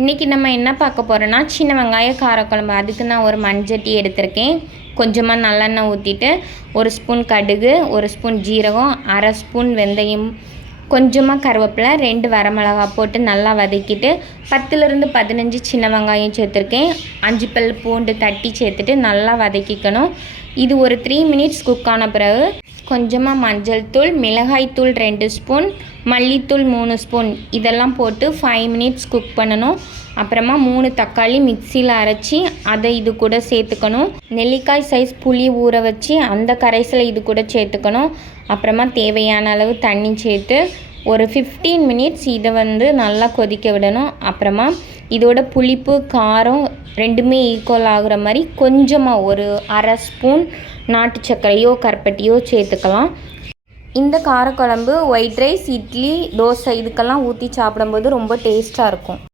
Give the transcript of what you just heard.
இன்றைக்கி நம்ம என்ன பார்க்க போகிறோன்னா சின்ன வெங்காய காரக்குழம்பு. அதுக்கு நான் ஒரு மண்சட்டி எடுத்திருக்கேன். கொஞ்சமாக நல்லெண்ணெய் ஊற்றிட்டு 1 ஸ்பூன் கடுகு, 1 ஸ்பூன் ஜீரகம், அரை ஸ்பூன் வெந்தயம், கொஞ்சமாக கருவேப்பிலை, 2 வரமிளகா போட்டு நல்லா வதக்கிட்டு 10லேருந்து 15 சின்ன வெங்காயம் சேர்த்துருக்கேன். 5 பல் பூண்டு தட்டி சேர்த்துட்டு நல்லா வதக்கிக்கணும். இது ஒரு 3 மினிட்ஸ் குக் ஆன பிறகு கொஞ்சமாக மஞ்சள் தூள், மிளகாய் தூள் 2 ஸ்பூன், மல்லித்தூள் 3 ஸ்பூன் இதெல்லாம் போட்டு 5 மினிட்ஸ் குக் பண்ணணும். அப்புறமா 3 தக்காளி மிக்சியில் அரைச்சி அதை இது கூட சேர்த்துக்கணும். நெல்லிக்காய் சைஸ் புளி ஊற வச்சு அந்த கரைசலை இது கூட சேர்த்துக்கணும். அப்புறமா தேவையான அளவு தண்ணி சேர்த்து ஒரு 15 மினிட்ஸ் இதை நல்லா கொதிக்க விடணும். அப்புறமா இதோட புளிப்பு காரம் ரெண்டுமே ஈக்குவல் ஆகுற மாதிரி கொஞ்சமாக ஒரு அரை ஸ்பூன் நாட்டு சர்க்கரையோ கருப்பட்டியோ சேர்த்துக்கலாம். இந்த காரக்குழம்பு ஒயிட் ரைஸ், இட்லி, தோசை இதுக்கெல்லாம் ஊற்றி சாப்பிடும்போது ரொம்ப டேஸ்ட்டாக இருக்கும்.